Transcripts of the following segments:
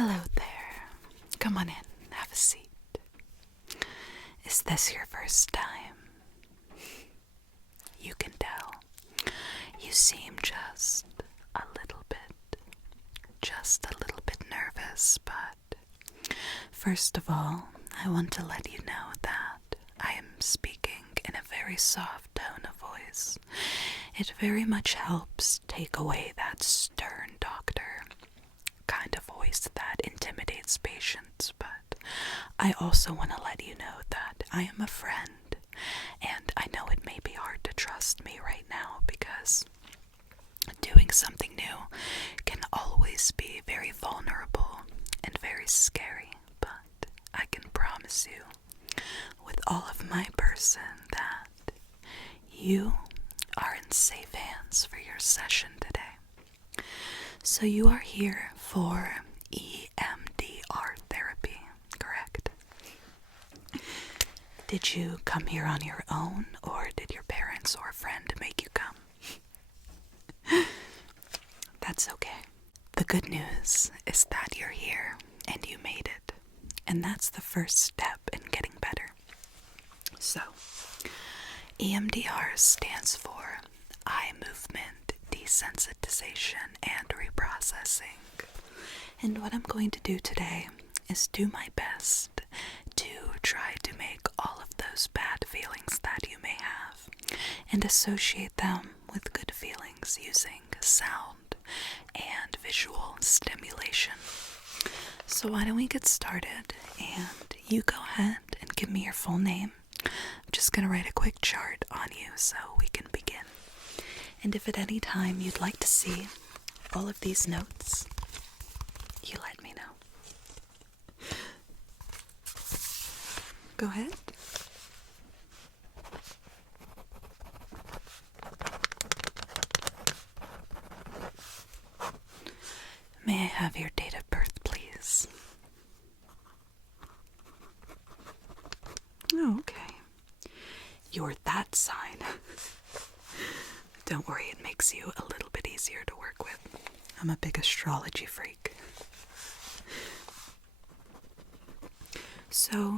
Hello there. Come on in, have a seat. Is this your first time? You can tell. You seem just a little bit nervous, but first of all, I want to let you know that I am speaking in a very soft tone of voice. It very much helps take away that stern doctor kind of voice that intimidates patients, but I also want to let you know that I am a friend, and I know it may be hard to trust me right now because doing something new can always be very vulnerable and very scary, but I can promise you with all of my person that you are in safe hands for your session today. So you are here for Emdr therapy, correct? Did you come here on your own, or did your parents or a friend make you come? That's okay. The good news is that you're here and you made it, and that's the first step in getting better. So, EMDR stands for eye movement desensitization and reprocessing. And what I'm going to do today is do my best to try to make all of those bad feelings that you may have and associate them with good feelings using sound and visual stimulation. So why don't we get started, and you go ahead and give me your full name. I'm just going to write a quick chart on you so we can begin. And if at any time you'd like to see all of these notes, you let me know. Go ahead. May I have your date of birth, please? Oh, okay. You're that sign. Don't worry, it makes you a little bit easier to work with. I'm a big astrology freak. So,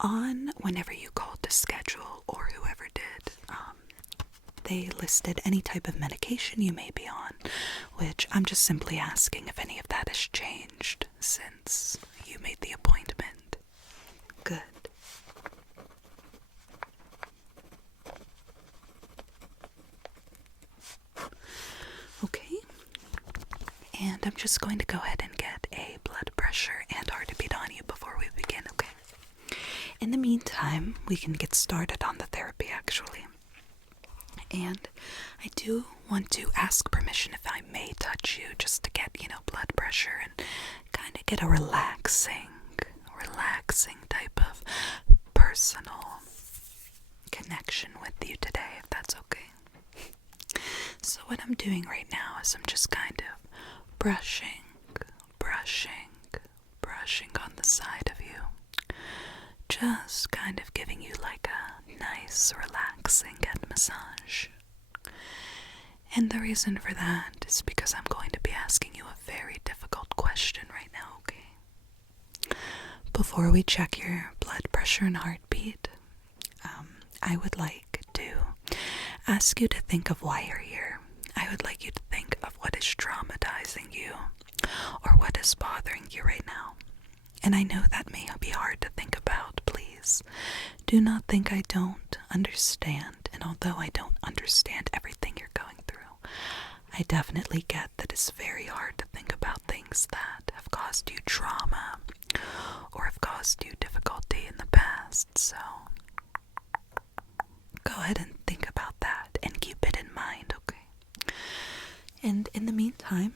on whenever you called to schedule, or whoever did, they listed any type of medication you may be on, which I'm just simply asking if any of that has changed since you made the appointment. Good. Okay. And I'm just going to go ahead and get a blood pressure and heartbeat on you before we begin, okay? In the meantime, we can get started on the therapy, actually. And I do want to ask permission if I may touch you, just to get, blood pressure and kind of get a relaxing type of personal connection with you today, if that's okay. So what I'm doing right now is I'm just kind of brushing on the side of you. Just kind of giving you like a nice, relaxing head massage. And the reason for that is because I'm going to be asking you a very difficult question right now, okay? Before we check your blood pressure and heartbeat, I would like to ask you to think of why you're here. I would like you to think of what is traumatizing you or what is bothering you right now. And I know that may be hard to think about. Please do not think I don't understand. And although I don't understand everything you're going through, I definitely get that it's very hard to think about things that have caused you trauma or have caused you difficulty in the past. So go ahead and think about that and keep it in mind, okay? And in the meantime,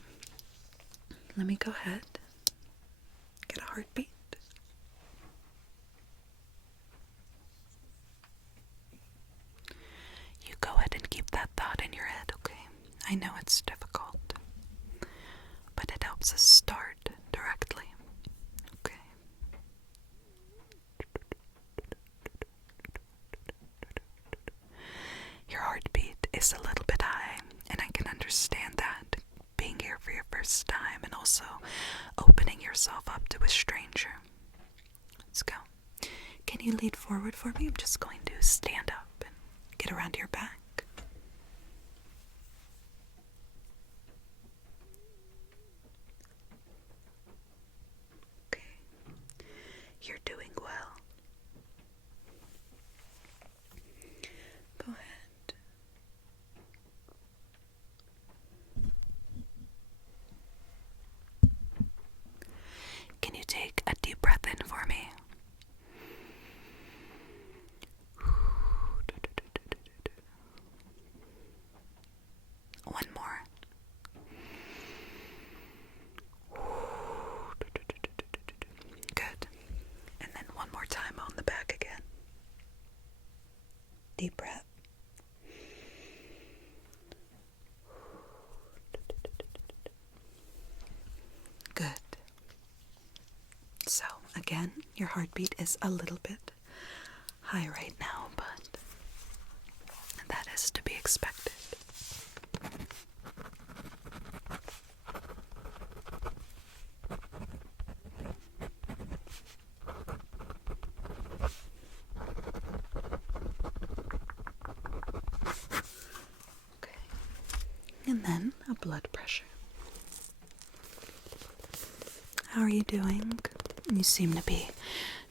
let me go ahead, get a heartbeat. You go ahead and keep that thought in your head, okay? I know it's difficult, but it helps us start directly, okay? Your heartbeat is a little bit high, and I can understand that being here for your first time and also opening your yourself up to a stranger. Let's go. Can you lead forward for me? I'm just going to stand up and get around your back. Okay. You're doing well. Go ahead. Can you take a deep breath in for me? One more. Good. And then one more time on the back again. Deep breath. Good. So, again, your heartbeat is a little bit high right now, but that is to be expected. Okay. And then a blood pressure. How are you doing? You seem to be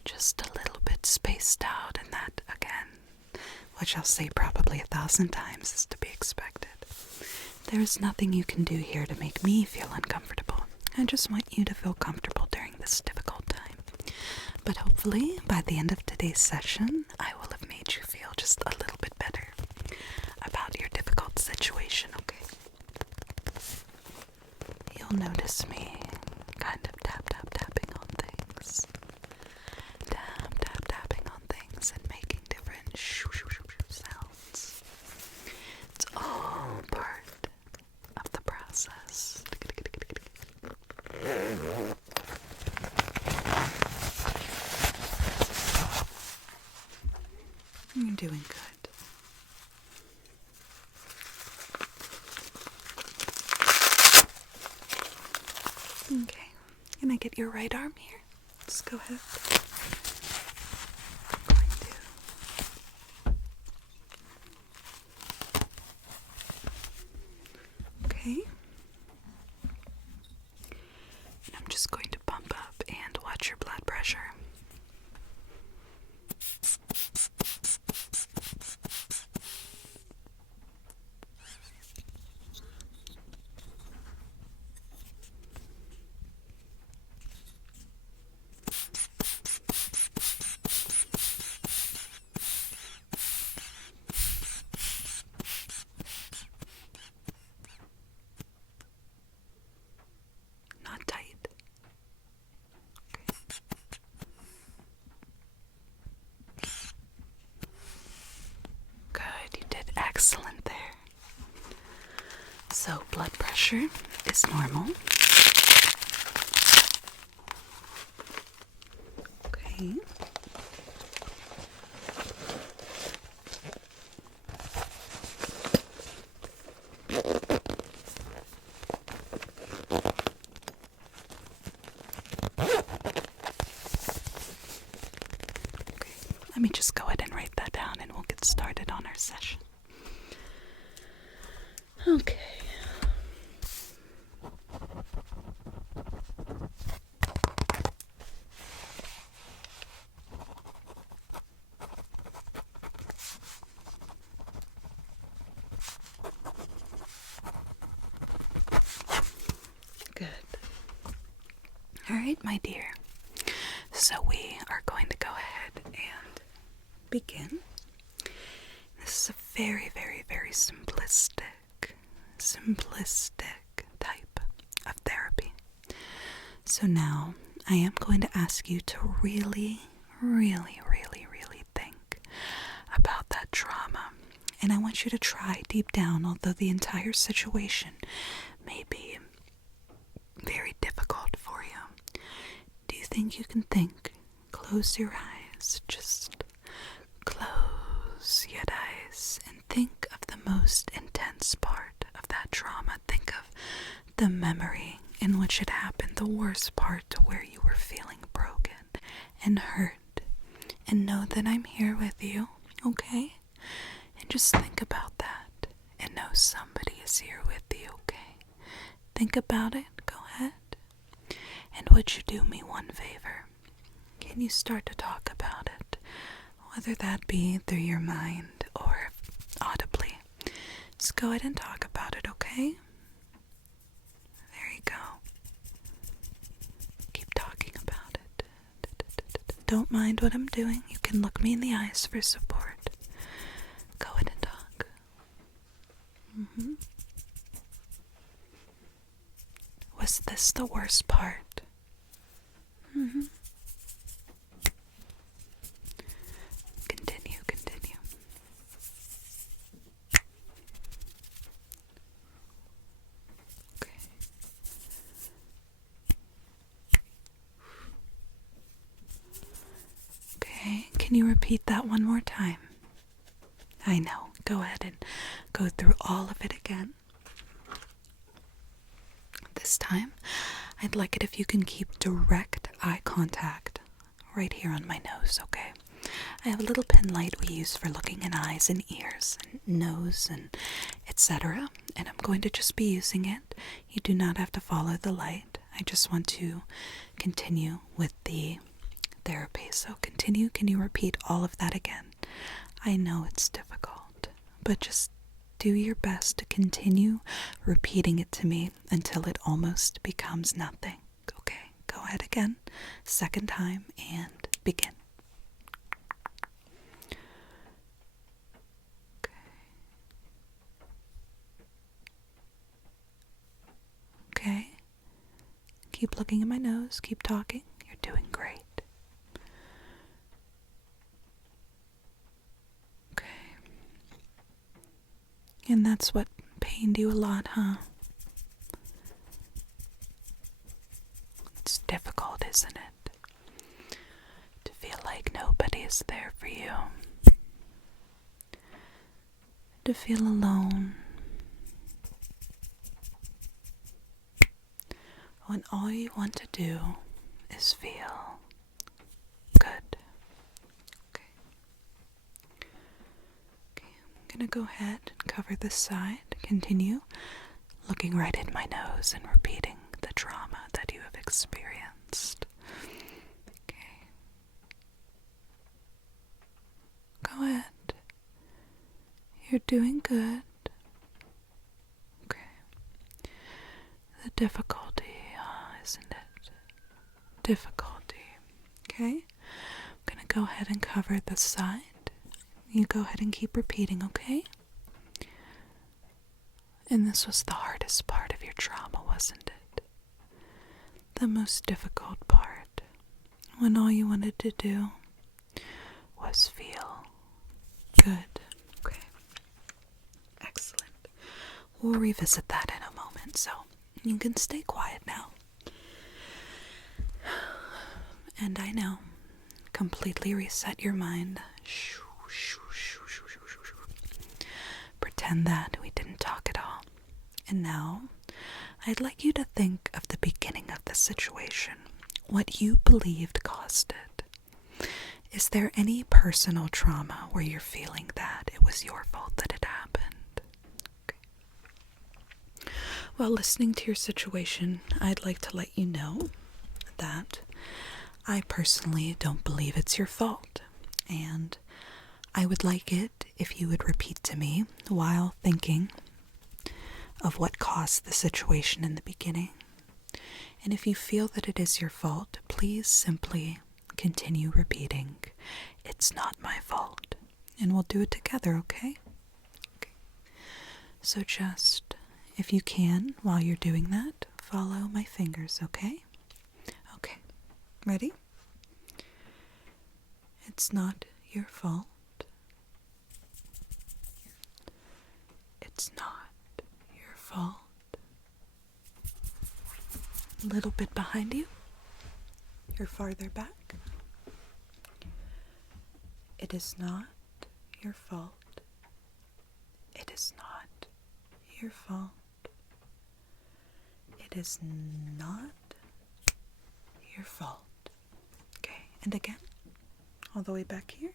just a little bit spaced out, and that, again, which I'll say probably 1,000 times, is to be expected. There is nothing you can do here to make me feel uncomfortable. I just want you to feel comfortable during this difficult time. But hopefully, by the end of today's session, I will have made you feel just a little bit better about your difficult situation, okay? You'll notice me kind of tapping on things. Tapping on things and making different sounds. It's all part of the process. You're doing good. Okay, can I get your right arm here? Just go ahead. I'm going to. Okay. And I'm just going to pump up and watch your blood pressure. Not tight. Okay. Good, you did excellent there. So blood pressure is normal. Okay. Let me just go ahead and write that down and we'll get started on our session. Okay. Good. All right, my dear. So we are going to go ahead and begin. This is a very, very, very simplistic type of therapy. So now I am going to ask you to really, really, really, really think about that trauma. And I want you to try deep down, although the entire situation may be very difficult for you. Do you think you can think? Close your eyes. Just close your eyes and think of the most intense part of that trauma. Think of the memory in which it happened, the worst part to where you were feeling broken and hurt, and know that I'm here with you, okay? And just think about that and know somebody is here with you, okay? Think about it, go ahead. And would you do me one favor? Can you start to talk about it? Whether that be through your mind or audibly. Just go ahead and talk about it, okay? There you go. Keep talking about it. Don't mind what I'm doing. You can look me in the eyes for support. Go ahead and talk. Was this the worst part? Continue. Okay. Okay, can you repeat that one more time? I know. Go ahead and go through all of it again. This time, I'd like it if you can keep direct eye contact right here on my nose, okay? I have a little pen light we use for looking in eyes and ears and nose and etc. And I'm going to just be using it. You do not have to follow the light. I just want to continue with the therapy. So continue. Can you repeat all of that again? I know it's difficult, but just do your best to continue repeating it to me until it almost becomes nothing. Okay, go ahead again. Second time and begin. Okay. Keep looking at my nose. Keep talking. You're doing great. Okay. And that's what pained you a lot, huh? It's difficult, isn't it? To feel like nobody is there for you. To feel alone. When all you want to do is feel good. Okay. I'm gonna go ahead and cover this side. Continue looking right in my nose and repeating the trauma that you have experienced. Okay. Go ahead. You're doing good. Okay. The difficulty, isn't it? Difficulty. Okay? I'm gonna go ahead and cover this side. You go ahead and keep repeating, okay? And this was the hardest part of your trauma, wasn't it? The most difficult part. When all you wanted to do was feel good. Okay. Excellent. We'll revisit that in a moment, so you can stay quiet now. And I know, completely reset your mind. Pretend that we didn't talk at all. And now, I'd like you to think of the beginning of the situation, what you believed caused it. Is there any personal trauma where you're feeling that it was your fault that it happened? Okay. Well, listening to your situation, I'd like to let you know that I personally don't believe it's your fault, and I would like it if you would repeat to me while thinking of what caused the situation in the beginning. And if you feel that it is your fault, please simply continue repeating, "It's not my fault." And we'll do it together, okay? Okay. So just, if you can, while you're doing that, follow my fingers, okay? Okay. Ready? It's not your fault. It's not your fault. A little bit behind you. You're farther back. It is not your fault. It is not your fault. It is not fault. Okay, and again, all the way back here.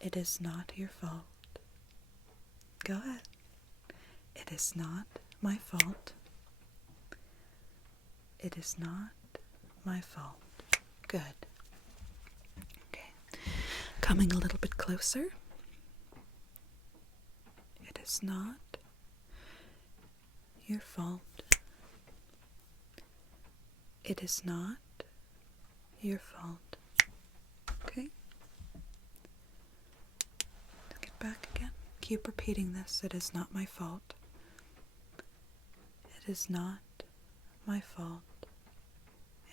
It is not your fault. Go ahead. It is not my fault. It is not my fault. Good. Okay. Coming a little bit closer. It is not your fault. It is not your fault. Okay? Get back again. Keep repeating this. It is not my fault. It is not my fault.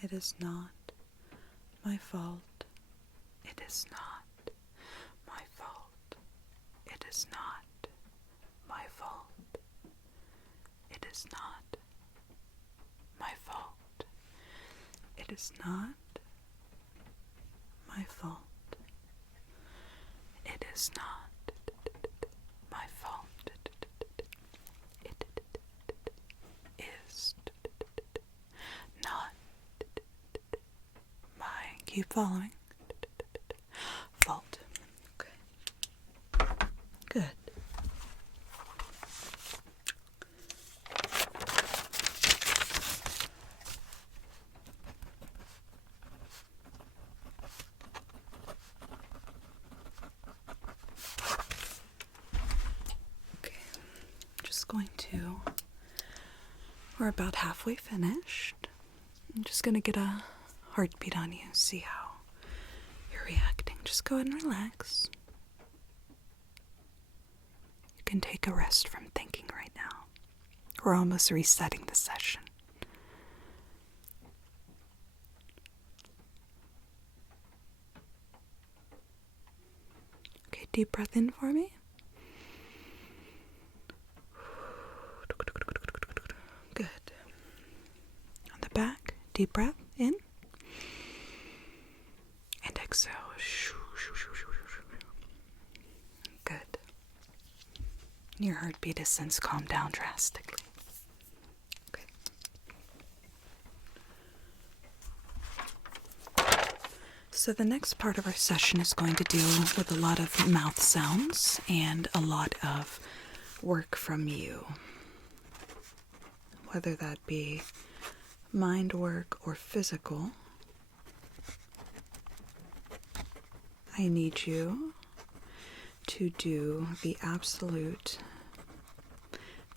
It is not my fault. It is not my fault. It is not my fault. It is not my fault. It is not my fault. It is not my fault. It is not my, keep following, fault. Okay. Good. Going to, we're about halfway finished. I'm just going to get a heartbeat on you, see how you're reacting. Just go ahead and relax. You can take a rest from thinking right now. We're almost resetting the session. Okay, deep breath in for me. Good. On the back, deep breath in and exhale. Good. Your heartbeat has since calmed down drastically. Okay. So the next part of our session is going to deal with a lot of mouth sounds and a lot of work from you. Whether that be mind work or physical, I need you to do the absolute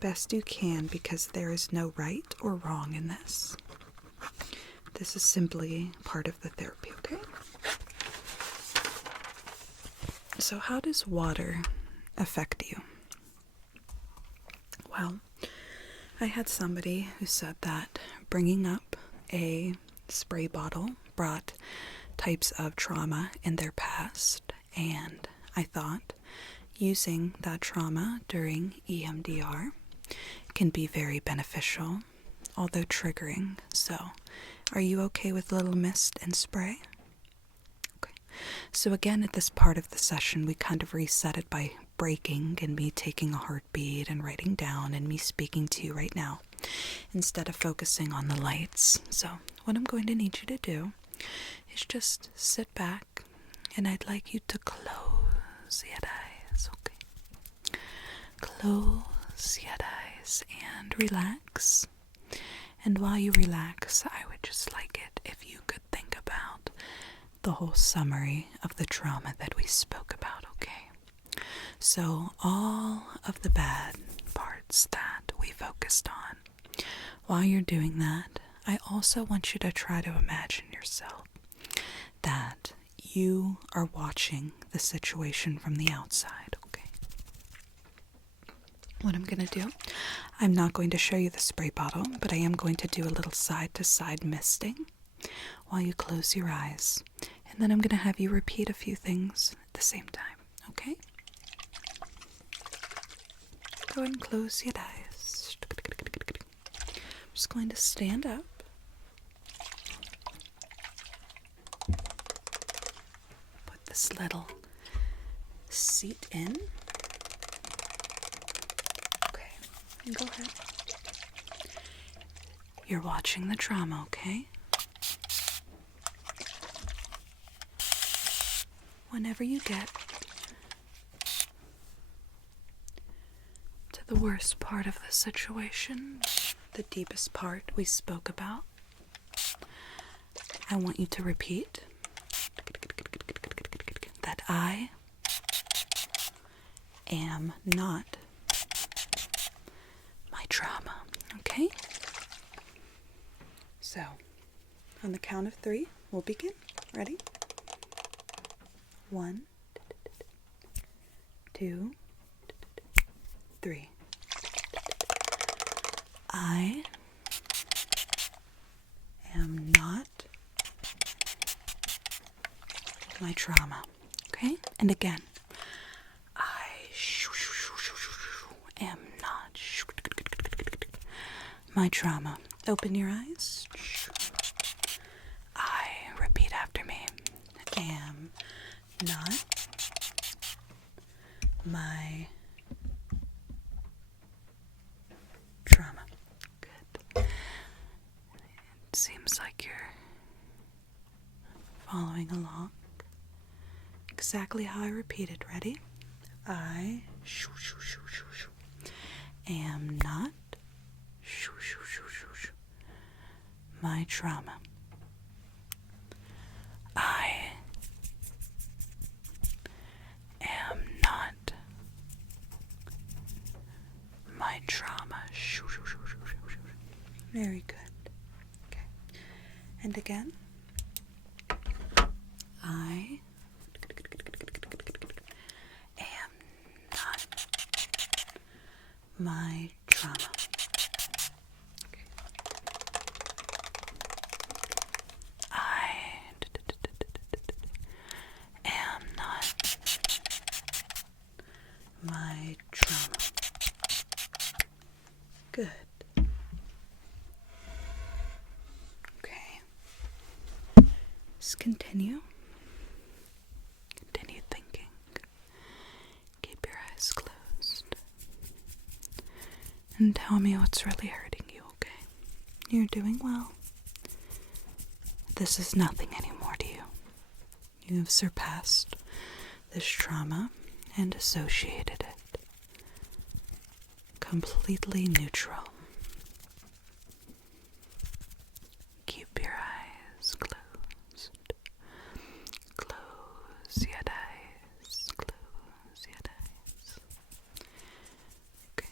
best you can, because there is no right or wrong in this. This is simply part of the therapy, okay? So how does water affect you? Well, I had somebody who said that bringing up a spray bottle brought types of trauma in their past, and I thought using that trauma during EMDR can be very beneficial, although triggering. So, are you okay with little mist and spray? Okay. So again, at this part of the session, we kind of reset it by breaking and me taking a heartbeat and writing down and me speaking to you right now instead of focusing on the lights. So what I'm going to need you to do is just sit back, and I'd like you to close your eyes, okay? Close your eyes and relax. And while you relax, I would just like it if you could think about the whole summary of the trauma that we spoke about, okay? So all of the bad parts that we focused on. While you're doing that, I also want you to try to imagine yourself that you are watching the situation from the outside, okay? What I'm going to do, I'm not going to show you the spray bottle, but I am going to do a little side-to-side misting while you close your eyes. And then I'm going to have you repeat a few things at the same time, okay? Go ahead and close your eyes. I'm just going to stand up. Put this little seat in. Okay, go ahead. You're watching the trauma, okay? whenever you get to the worst part of the situation, the deepest part we spoke about, I want you to repeat that I am not my trauma, okay? So, on the count of 3, we'll begin. Ready? 1, 2, 3. I am not my trauma. Okay? And again. I am not my trauma. Open your eyes. I, repeat after me, am not my trauma. Good. It seems like you're following along exactly how I repeated. Ready? I am not my trauma. I am not my trauma. Very good. Okay. And again. I am not my trauma. Okay. I am not my trauma. Good. Okay. Just continue. Continue thinking. Keep your eyes closed. And tell me what's really hurting you, okay? You're doing well. This is nothing anymore to you. You have surpassed this trauma and associated it. Completely neutral. Keep your eyes closed. Close your eyes. Close your eyes. Okay.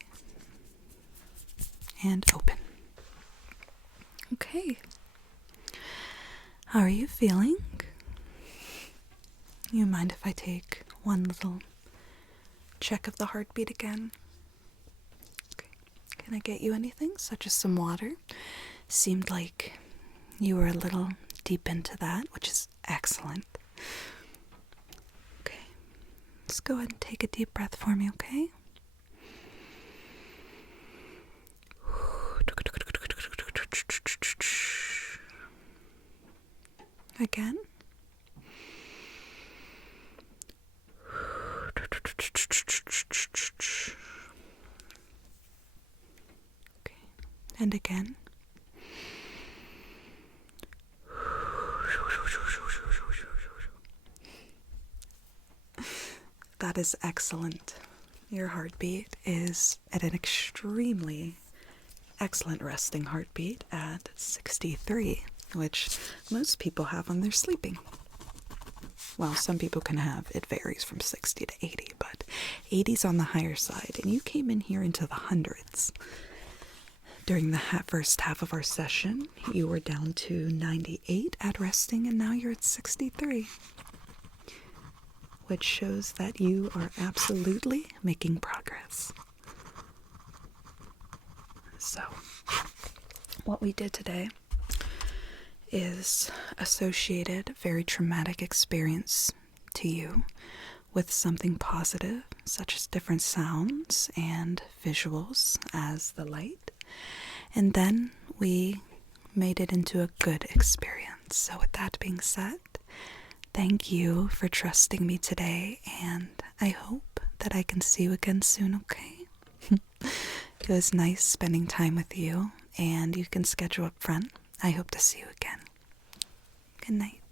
And open. Okay. How are you feeling? You mind if I take one little check of the heartbeat again? Okay. Can I get you anything, such as some water? Seemed like you were a little deep into that, which is excellent. Okay. Just go ahead and take a deep breath for me, okay? Again. Okay. And again. That is excellent. Your heartbeat is at an extremely excellent resting heartbeat at 63, which most people have when they're sleeping. Well, some people can have, it varies from 60 to 80, but 80's on the higher side, and you came in here into the hundreds. During the first half of our session, you were down to 98 at resting, and now you're at 63. Which shows that you are absolutely making progress. So, what we did today is associated a very traumatic experience to you with something positive, such as different sounds and visuals as the light. And then we made it into a good experience. So with that being said, thank you for trusting me today, and I hope that I can see you again soon, okay? It was nice spending time with you, and you can schedule up front. I hope to see you again. Good night.